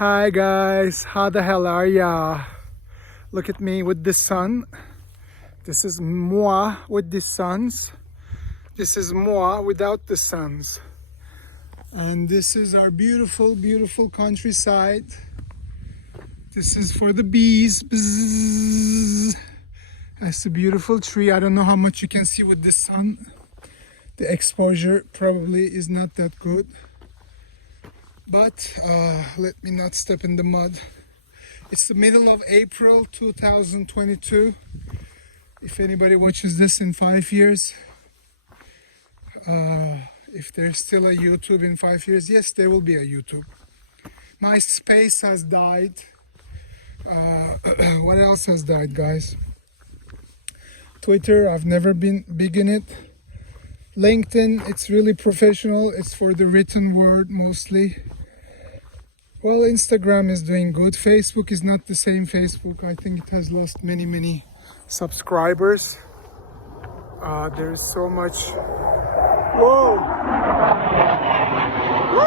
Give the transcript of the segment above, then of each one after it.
Hi guys, how the hell are ya? Look at me with the sun. This is moi with the suns. This is moi without the suns. And this is our beautiful, beautiful countryside. This is for the bees. Bzzz. That's a beautiful tree. I don't know how much you can see with the sun. The exposure probably is not that good. But let me not step in the mud. It's the middle of April 2022. If anybody watches this in 5 years, if there's still a YouTube in 5 years, yes, there will be a YouTube. MySpace has died. What else has died, guys? Twitter, I've never been big in it. LinkedIn, it's really professional. It's for the written word mostly. Well, Instagram is doing good. Facebook is not the same Facebook. I think it has lost many subscribers. There's so much. Whoa! Woo!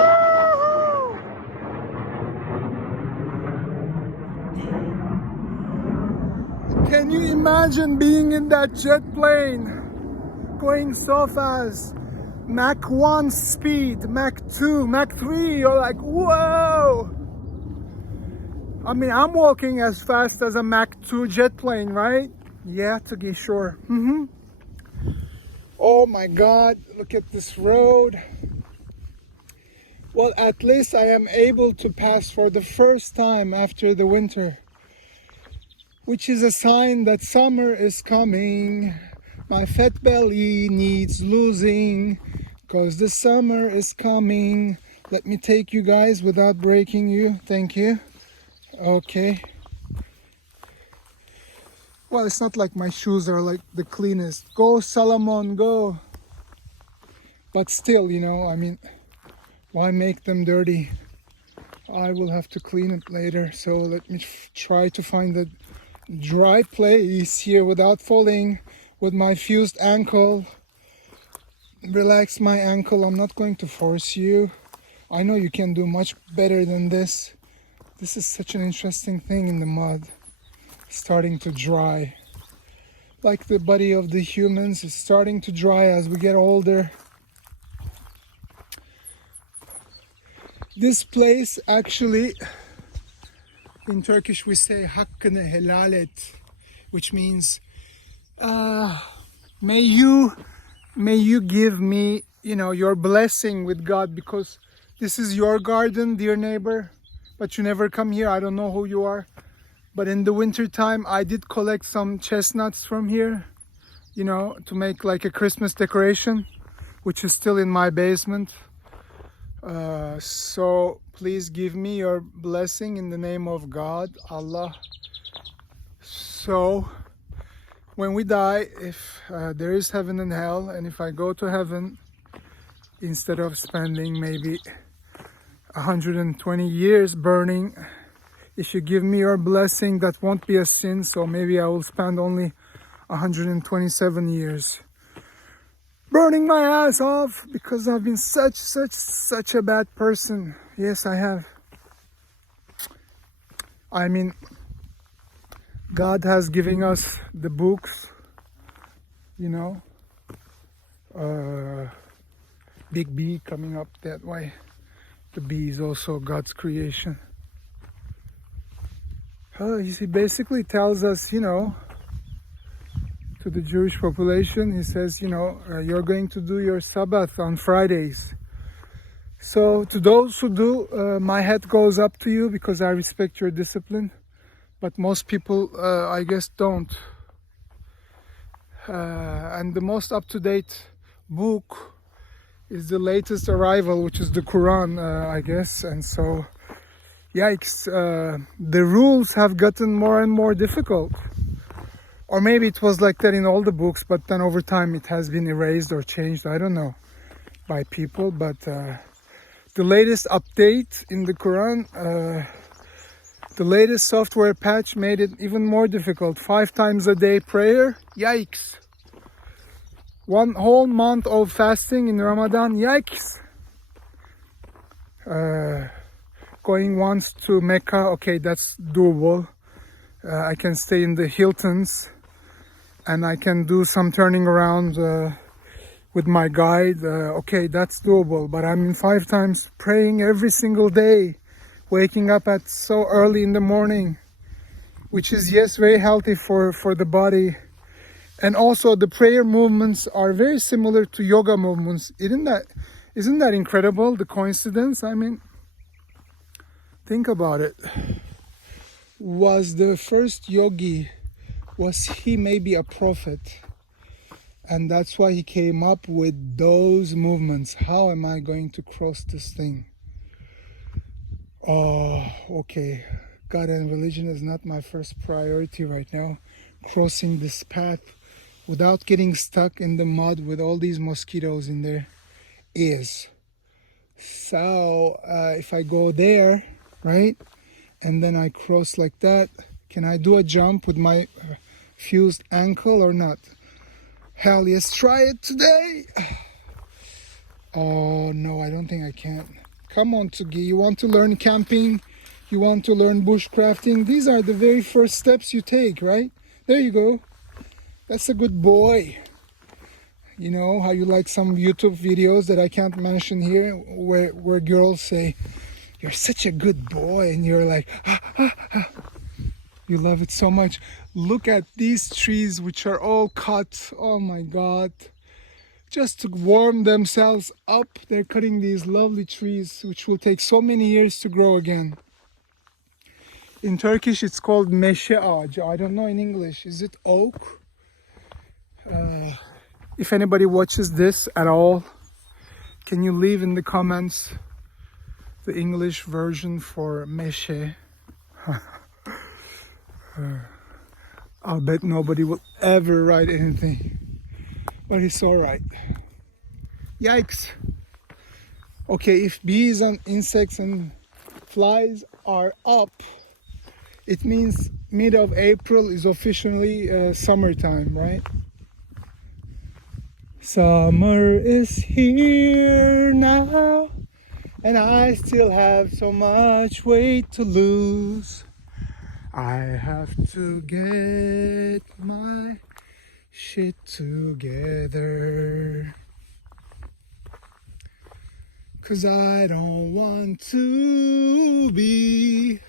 Can you imagine being in that jet plane, going so fast? Mach 1 speed, Mach 2, Mach 3, you're like, whoa! I mean, I'm walking as fast as a Mach 2 jet plane, right? Yeah, Tugi, sure. Oh my God, look at this road. Well, at least I am able to pass for the first time after the winter, which is a sign that summer is coming. My fat belly needs losing, cause the summer is coming. Let me take you guys without breaking you. Thank you. Okay. Well, it's not like my shoes are like the cleanest. Go Solomon, go. But still, you know, I mean, why make them dirty? I will have to clean it later. So let me try to find a dry place here without falling. With my fused ankle. Relax my ankle. I'm not going to force you. I know you can do much better than this. This is such an interesting thing in the mud. Starting to dry. Like the body of the humans is starting to dry as we get older. This place actually, in Turkish we say hakkını helal et, which means may you give me, you know, your blessing with God, because this is your garden, dear neighbor, but you never come here. I don't know who you are, but in the winter time I did collect some chestnuts from here, you know, to make like a Christmas decoration, which is still in my basement. So please give me your blessing in the name of God, Allah. So when we die, if there is heaven and hell, and if I go to heaven, instead of spending maybe 120 years burning, if you give me your blessing, that won't be a sin. So maybe I will spend only 127 years burning my ass off because I've been such a bad person. Yes, I have. I mean, God has given us the books, you know, big B coming up that way. The bee is also God's creation. He basically tells us, you know, to the Jewish population, he says, you know, you're going to do your Sabbath on Fridays. So to those who do, my hat goes up to you because I respect your discipline. But most people, I guess, don't. And the most up-to-date book is the latest arrival, which is the Quran, I guess. And so, yikes, the rules have gotten more and more difficult. Or maybe it was like that in all the books, but then over time it has been erased or changed, I don't know, by people. But the latest update in the Quran, the latest software patch made it even more difficult. 5 times a day prayer, yikes. 1 whole month of fasting in Ramadan, yikes. Going once to Mecca, okay, that's doable. I can stay in the Hiltons and I can do some turning around with my guide. Okay, that's doable. But I mean, 5 times praying every single day, waking up at so early in the morning, which is, yes, very healthy for the body. And also the prayer movements are very similar to yoga movements. Isn't that incredible, the coincidence? I mean, think about it. Was the first yogi, was he maybe a prophet? And that's why he came up with those movements. How am I going to cross this thing? Oh, okay. God and religion is not my first priority right now. Crossing this path without getting stuck in the mud with all these mosquitoes in there is. So if I go there, right, and then I cross like that, can I do a jump with my fused ankle or not? Hell yes, try it today. Oh no, I don't think I can. Come on, Tugi, you want to learn camping? You want to learn bushcrafting? These are the very first steps you take, right? There you go. That's a good boy. You know how you like some YouTube videos that I can't mention here where girls say, "You're such a good boy," and you're like, ah, ah, ah. You love it so much. Look at these trees which are all cut. Oh my God. Just to warm themselves up, they're cutting these lovely trees which will take so many years to grow again. In Turkish it's called meşe ağacı. I don't know in English. Is it oak? If anybody watches this at all, can you leave in the comments the English version for meşe? I'll bet nobody will ever write anything, but it's all right. Yikes. Okay, if bees and insects and flies are up, it means mid of April is officially summertime, right? Summer is here now, and I still have so much weight to lose. I have to get my shit together, 'cause I don't want to be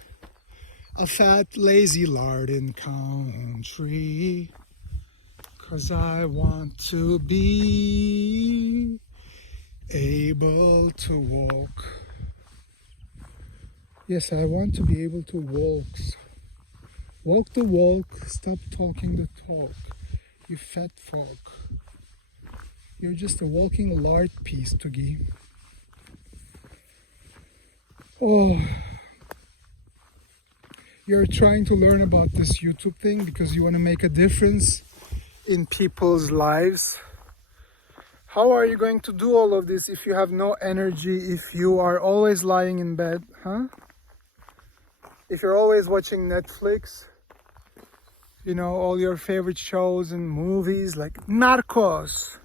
a fat, lazy lard in country, 'cause I want to be able to walk. Yes, I want to be able to walk. Walk the walk, stop talking the talk, you fat folk. You're just a walking lard piece, Tugi. Oh, you're trying to learn about this YouTube thing because you want to make a difference in people's lives. How are you going to do all of this if you have no energy, if you are always lying in bed, huh? If you're always watching Netflix, you know, all your favorite shows and movies like Narcos.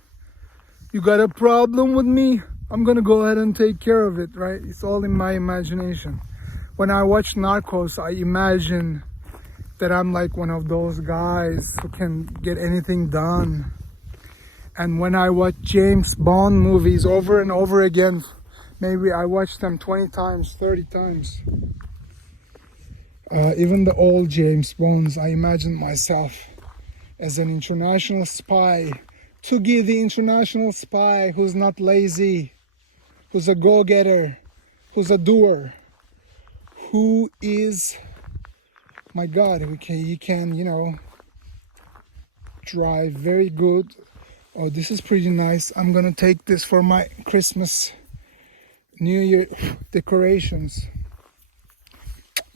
You got a problem with me? I'm gonna go ahead and take care of it, right? It's all in my imagination. When I watch Narcos, I imagine that I'm like one of those guys who can get anything done. And when I watch James Bond movies over and over again, maybe I watch them 20 times, 30 times. Even the old James Bonds, I imagine myself as an international spy. Tugi, the international spy who's not lazy, who's a go-getter, who's a doer, who is, my God, he can, you know, drive very good. Oh, this is pretty nice. I'm gonna take this for my Christmas, New Year decorations.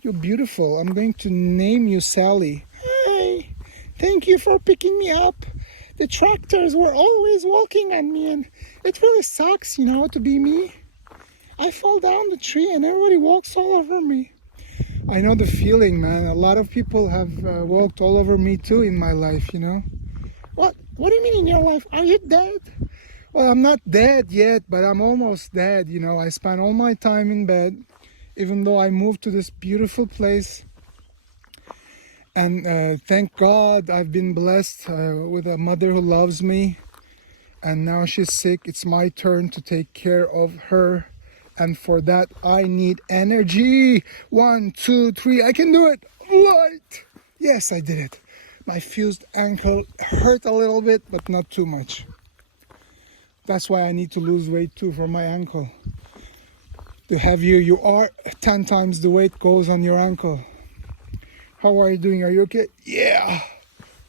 You're beautiful. I'm going to name you Sally. Hi, thank you for picking me up. The tractors were always walking on me and it really sucks, you know, to be me. I fall down the tree and everybody walks all over me. I know the feeling, man. A lot of people have walked all over me too in my life, you know. What do you mean in your life? Are you dead? Well, I'm not dead yet, but I'm almost dead, you know. I spent all my time in bed even though I moved to this beautiful place. And thank God I've been blessed with a mother who loves me. And now she's sick. It's my turn to take care of her. And for that, I need energy. 1, 2, 3. I can do it. Light. Yes, I did it. My fused ankle hurt a little bit, but not too much. That's why I need to lose weight too for my ankle. The heavier you are, 10 times the weight goes on your ankle. How are you doing? Are you okay? Yeah.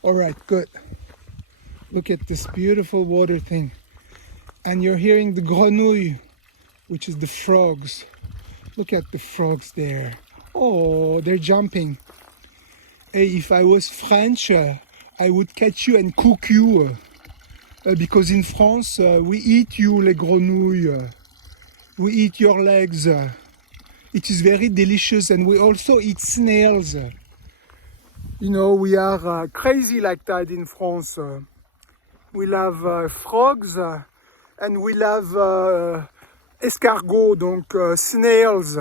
All right, good. Look at this beautiful water thing. And you're hearing the grenouille, which is the frogs. Look at the frogs there. Oh, they're jumping. Hey, if I was French, I would catch you and cook you. Because in France, we eat you, les grenouilles. We eat your legs. It is very delicious, and we also eat snails. You know, we are crazy like that in France. We love frogs, and we love escargots, donc snails.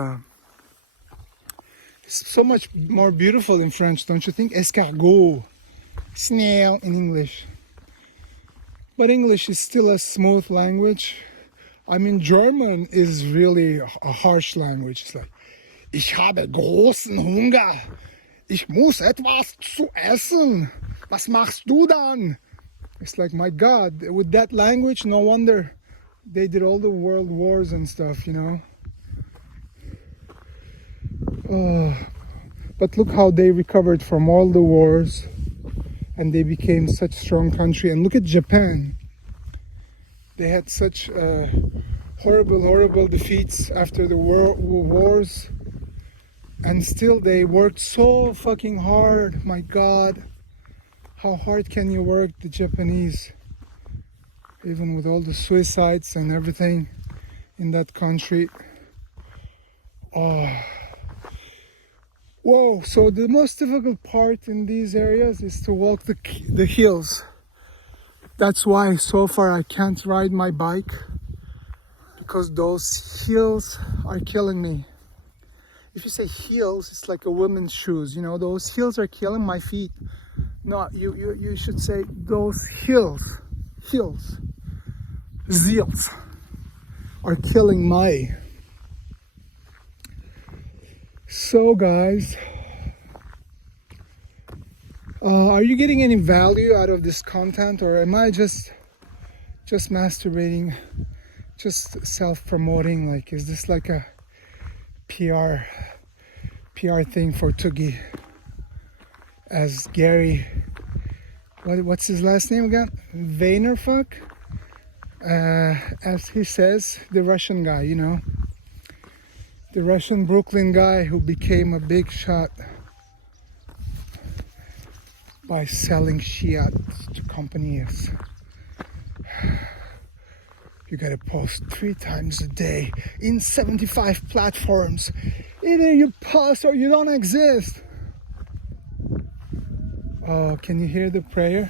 It's so much more beautiful in French, don't you think? Escargot, snail in English. But English is still a smooth language. I mean, German is really a harsh language. It's like, ich habe großen Hunger. Ich muss etwas zu essen. Was machst du dann? It's like, my God, with that language, no wonder they did all the world wars and stuff, you know. But look how they recovered from all the wars and they became such a strong country. And look at Japan. They had such horrible defeats after the wars, and still they worked so fucking hard. My God, how hard can you work, the Japanese, even with all the suicides and everything in that country. Oh. Whoa, so the most difficult part in these areas is to walk the hills. That's why so far I can't ride my bike, because those heels are killing me. If you say heels, it's like a woman's shoes, you know, those heels are killing my feet. No, you should say those heels, zeals are killing my. So guys, are you getting any value out of this content, or am I just masturbating, just self-promoting? Like, is this like a PR thing for Tugi? As Gary, what's his last name again? Vaynerchuk, as he says, the Russian guy, you know, the Russian Brooklyn guy who became a big shot by selling Shiat to companies. You gotta post 3 times a day in 75 platforms. Either you post or you don't exist. Oh, can you hear the prayer?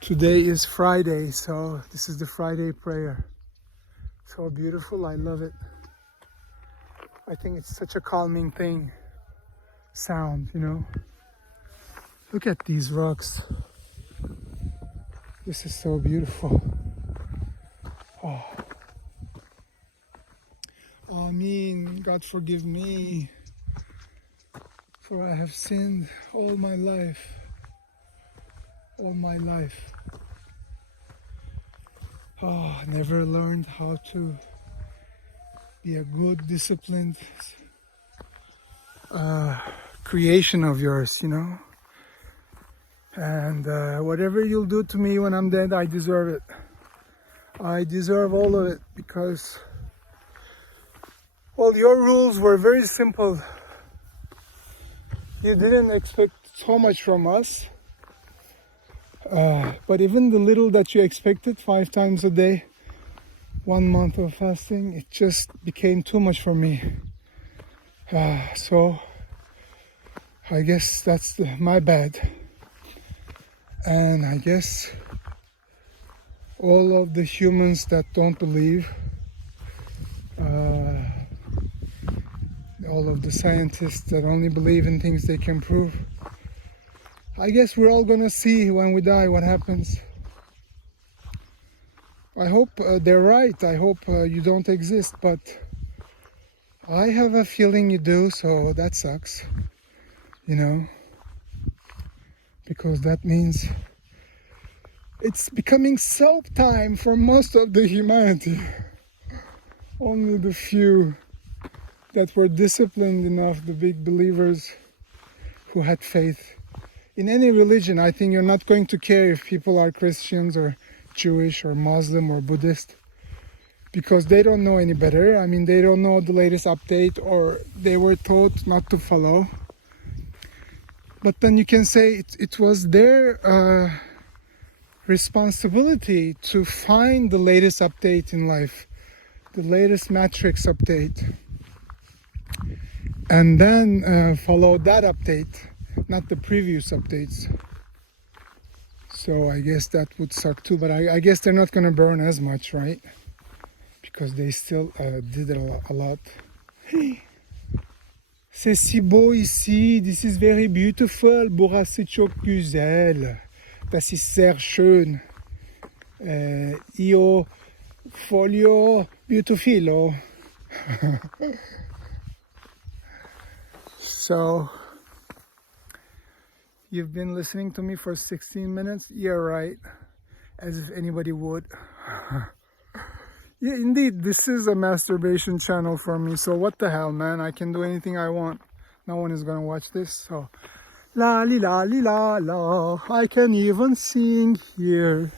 Today is Friday, so this is the Friday prayer. So beautiful, I love it. I think it's such a calming sound, you know. Look at these rocks. This is so beautiful. Oh. Amen. God forgive me, for I have sinned all my life. All my life. Oh, never learned how to be a good, disciplined creation of yours, you know. And whatever you'll do to me when I'm dead, I deserve it. I deserve all of it, because, well, your rules were very simple. You didn't expect so much from us. But even the little that you expected, 5 times a day, 1 month of fasting, it just became too much for me. So I guess that's my bad. And I guess all of the humans that don't believe, all of the scientists that only believe in things they can prove. I guess we're all gonna see when we die what happens. I hope they're right. I hope you don't exist, but I have a feeling you do, so that sucks, you know, because that means it's becoming soap time for most of the humanity. Only the few that were disciplined enough, the big believers who had faith. In any religion, I think you're not going to care if people are Christians or Jewish or Muslim or Buddhist, because they don't know any better. I mean, they don't know the latest update, or they were taught not to follow. But then you can say it was their responsibility to find the latest update in life, the latest matrix update, and then follow that update, not the previous updates. So I guess that would suck too, but I guess they're not gonna burn as much, right? Because they still did it a lot. Hey, c'est si beau ici. This is very beautiful. Burası çok güzel. Das ist sehr schön. Io voglio beatiful. So, you've been listening to me for 16 minutes? Yeah, right. As if anybody would. Yeah, indeed, this is a masturbation channel for me. So what the hell, man? I can do anything I want. No one is gonna watch this. So, la li la li la la. I can even sing here.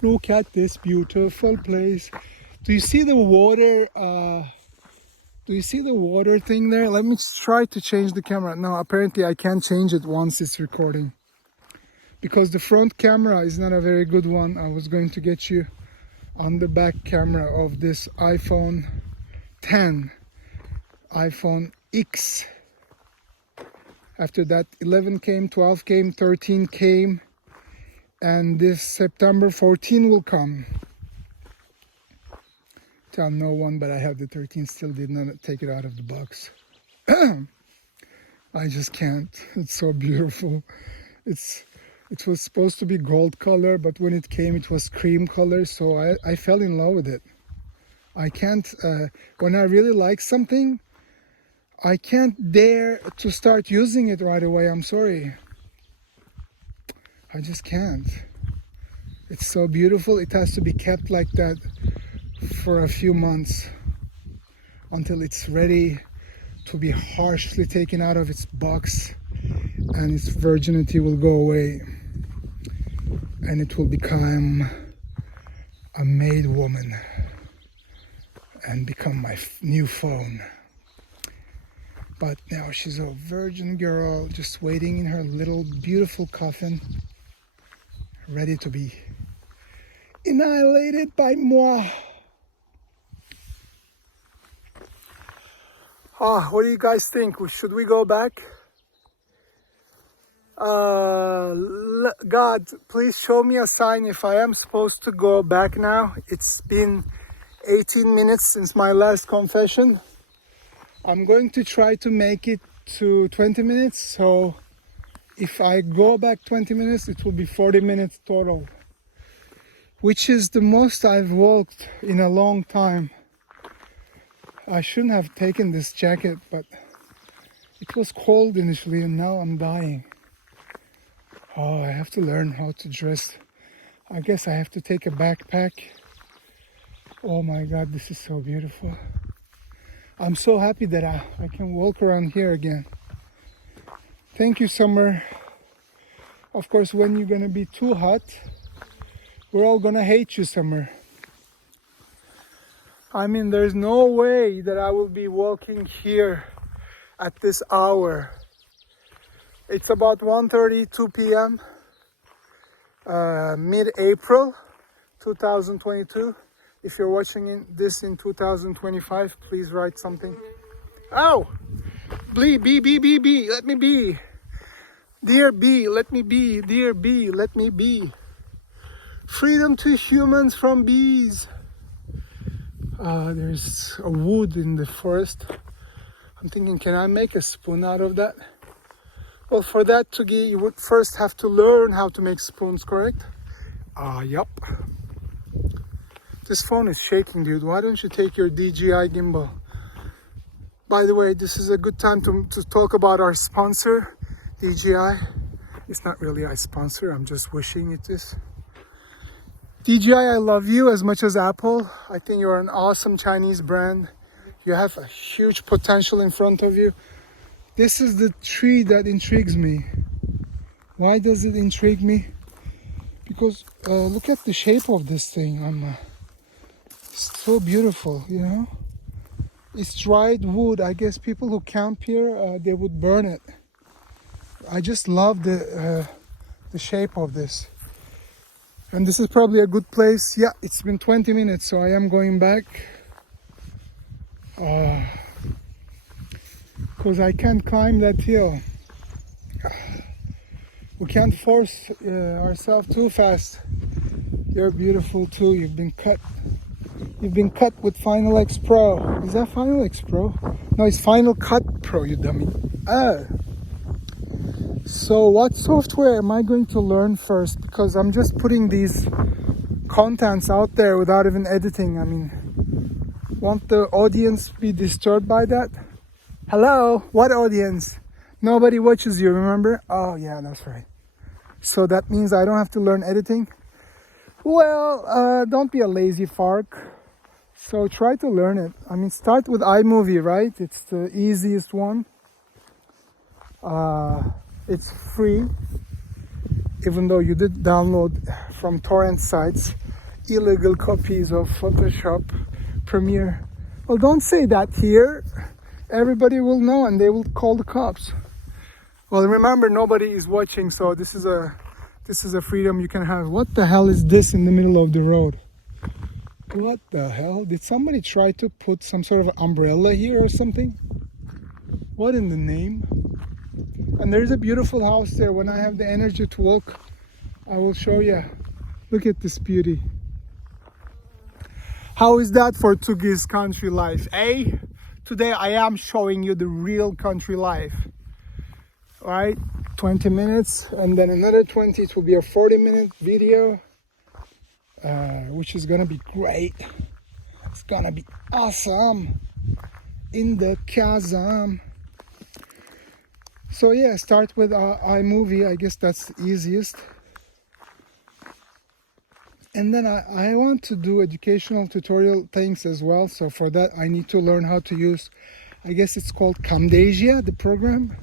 Look at this beautiful place. Do you see the water? Do you see the water thing there? Let me try to change the camera. No, apparently I can't change it once it's recording, because the front camera is not a very good one. I was going to get you on the back camera of this iPhone 10, iPhone X. After that, 11 came, 12 came, 13 came, and this September 14 will come. Tell no one, but I have the 13, still did not take it out of the box. I just can't. It's so beautiful. It was supposed to be gold color, but when it came, it was cream color, so I fell in love with it. I can't, when I really like something, I can't dare to start using it right away. I'm sorry. I just can't. It's so beautiful. It has to be kept like that for a few months until it's ready to be harshly taken out of its box, and its virginity will go away, and it will become a maid woman and become my new phone. But now she's a virgin girl, just waiting in her little beautiful coffin, ready to be annihilated by moi. What do you guys think? Should we go back? God, please show me a sign if I am supposed to go back now. It's been 18 minutes since my last confession. I'm going to try to make it to 20 minutes. So if I go back 20 minutes, it will be 40 minutes total, which is the most I've walked in a long time. I shouldn't have taken this jacket, but it was cold initially, and now I'm dying. Oh, I have to learn how to dress. I guess I have to take a backpack. Oh my God, this is so beautiful. I'm so happy that I can walk around here again. Thank you, summer. Of course, when you're gonna be too hot, we're all gonna hate you, summer. I mean, there's no way that I will be walking here at this hour. It's about 1:32 p.m. Mid-April 2022. If you're watching this in 2025, please write something. Ow! Bee, let me be. Dear bee, let me be. Dear bee, let me be. Freedom to humans from bees. There's a wood in the forest. I'm thinking, can I make a spoon out of that? Well, for that, Tugi, you would first have to learn how to make spoons, correct? Yup. This phone is shaking, dude. Why don't you take your DJI gimbal? By the way, this is a good time to talk about our sponsor, DJI. It's not really a sponsor, I'm just wishing it is. DJI, I love you as much as Apple. I think you're an awesome Chinese brand. You have a huge potential in front of you. This is the tree that intrigues me. Why does it intrigue me? Because look at the shape of this thing. It's so beautiful, you know? It's dried wood. I guess people who camp here, they would burn it. I just love the shape of this. And this is probably a good place. Yeah, it's been 20 minutes, so I am going back. Because I can't climb that hill. We can't force ourselves too fast. You're beautiful too. You've been cut. You've been cut with Final X Pro. Is that Final X Pro? No, it's Final Cut Pro, you dummy. So what software am I going to learn first? Because I'm just putting these contents out there without even editing. I mean, won't the audience be disturbed by that? Hello? What audience? Nobody watches you, remember? Oh yeah, that's right. So that means I don't have to learn editing? Well, don't be a lazy fark. So try to learn it. I mean, start with iMovie, right? It's the easiest one. It's free, even though you did download from torrent sites illegal copies of Photoshop, Premiere. Well, don't say that here. Everybody will know and they will call the cops. Well, remember, nobody is watching, so this is a freedom you can have. What the hell is this in the middle of the road? What the hell? Did somebody try to put some sort of umbrella here or something? What in the name? And there's a beautiful house there. When I have the energy to walk, I will show you. Look at this beauty. How is that for Tugi's country life, eh? Today I am showing you the real country life. Right? 20 minutes and then another 20. It will be a 40-minute video, which is gonna be great. It's gonna be awesome. In the chasm. So yeah, start with iMovie. I guess that's the easiest. And then I want to do educational tutorial things as well. So for that, I need to learn how to use, I guess it's called Camtasia, the program,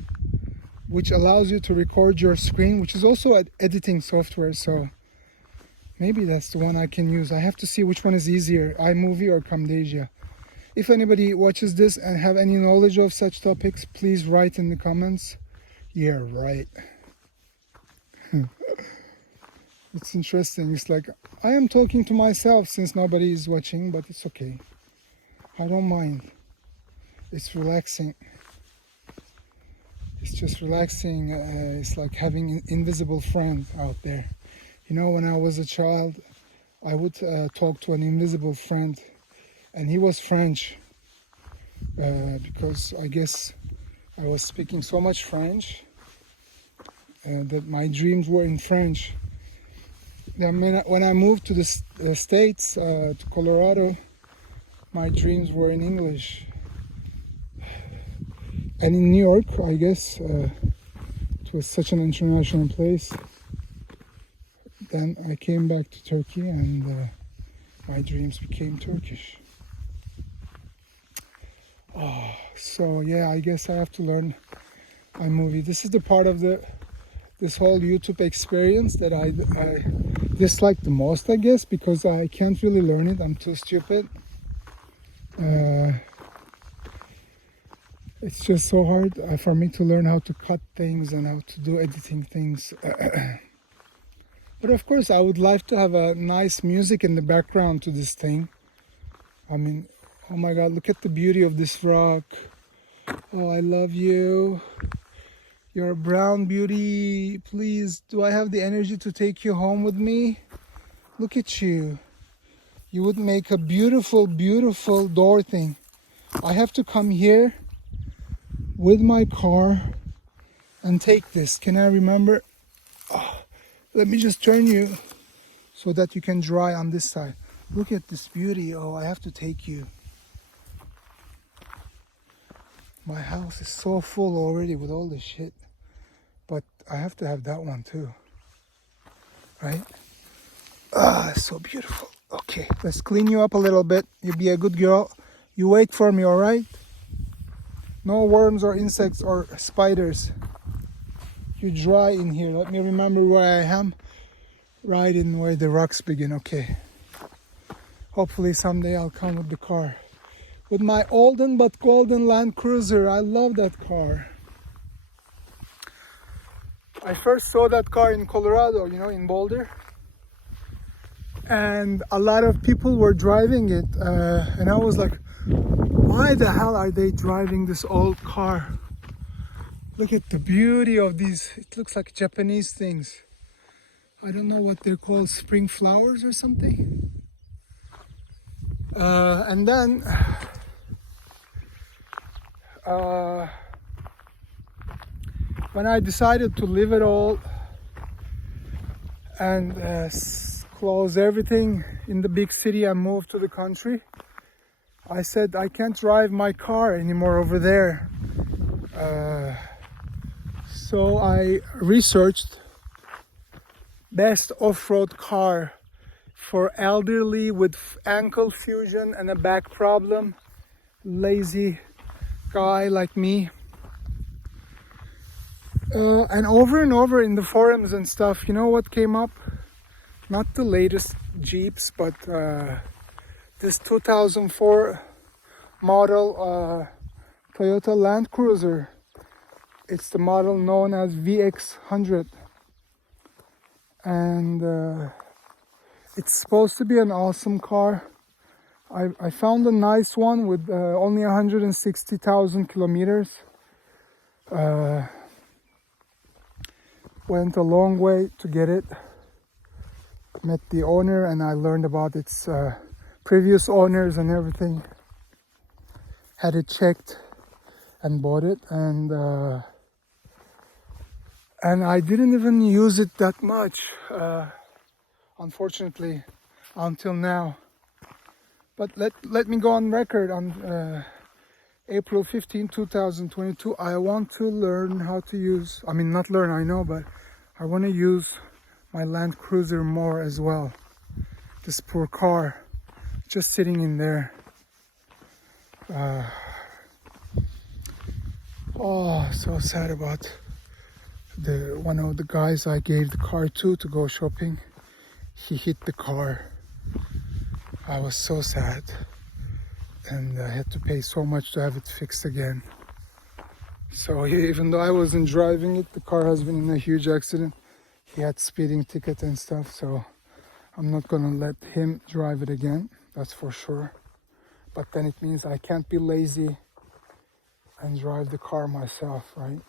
which allows you to record your screen, which is also an editing software. So maybe that's the one I can use. I have to see which one is easier, iMovie or Camtasia. If anybody watches this and have any knowledge of such topics, please write in the comments. Yeah, right. It's interesting. It's like I am talking to myself since nobody is watching, but it's okay. I don't mind. It's relaxing. It's just relaxing. It's like having an invisible friend out there. You know, when I was a child, I would talk to an invisible friend, and he was French, because I guess I was speaking so much French that my dreams were in French. I mean, when I moved to the States, to Colorado, my dreams were in English. And in New York, I guess, it was such an international place. Then I came back to Turkey and my dreams became Turkish. So yeah, I guess I have to learn iMovie. This is the part of this whole YouTube experience that I dislike the most, I guess, because I can't really learn it. I'm too stupid. It's just so hard for me to learn how to cut things and how to do editing things. But of course, I would like to have a nice music in the background to this thing. I mean, oh my God, look at the beauty of this rock. Oh, I love you. You're a brown beauty. Please, do I have the energy to take you home with me? Look at you. You would make a beautiful, beautiful door thing. I have to come here with my car and take this. Can I remember? Oh, let me just turn you so that you can dry on this side. Look at this beauty. Oh, I have to take you. My house is so full already with all this shit. But I have to have that one too. Right? Ah, so beautiful. Okay, let's clean you up a little bit. You be a good girl. You wait for me, alright? No worms or insects or spiders. You dry in here. Let me remember where I am. Right in where the rocks begin. Okay. Hopefully someday I'll come with the car. With my olden but golden Land Cruiser. I love that car. I first saw that car in Colorado, you know, in Boulder. And a lot of people were driving it. And I was like, why the hell are they driving this old car? Look at the beauty of these. It looks like Japanese things. I don't know what they're called, spring flowers or something. And then when I decided to leave it all and close everything in the big city and move to the country, I said I can't drive my car anymore over there. So I researched best off-road car for elderly with ankle fusion and a back problem, lazy guy like me. And over in the forums and stuff, you know what came up? Not the latest Jeeps, but this 2004 model Toyota Land Cruiser. It's the model known as VX100. And it's supposed to be an awesome car. I found a nice one with only 160,000 kilometers. Went a long way to get it. Met the owner and I learned about its previous owners and everything. Had it checked and bought it, and I didn't even use it that much, unfortunately, until now. But let me go on record on April 15, 2022. I want to learn how to use, I mean not learn, I know, but I want to use my Land Cruiser more as well. This poor car, just sitting in there. Oh, so sad about one of the guys I gave the car to go shopping. He hit the car. I was so sad, and I had to pay so much to have it fixed again. So even though I wasn't driving it, the car has been in a huge accident. He had speeding ticket and stuff, so I'm not gonna let him drive it again, that's for sure. But then it means I can't be lazy and drive the car myself, right?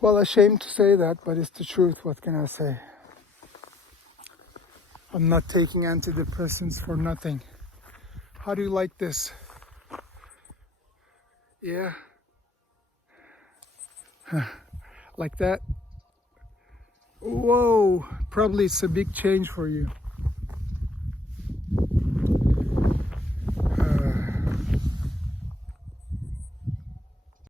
Well, ashamed to say that, but it's the truth. What can I say? I'm not taking antidepressants for nothing. How do you like this? Yeah? Like that? Whoa! Probably it's a big change for you.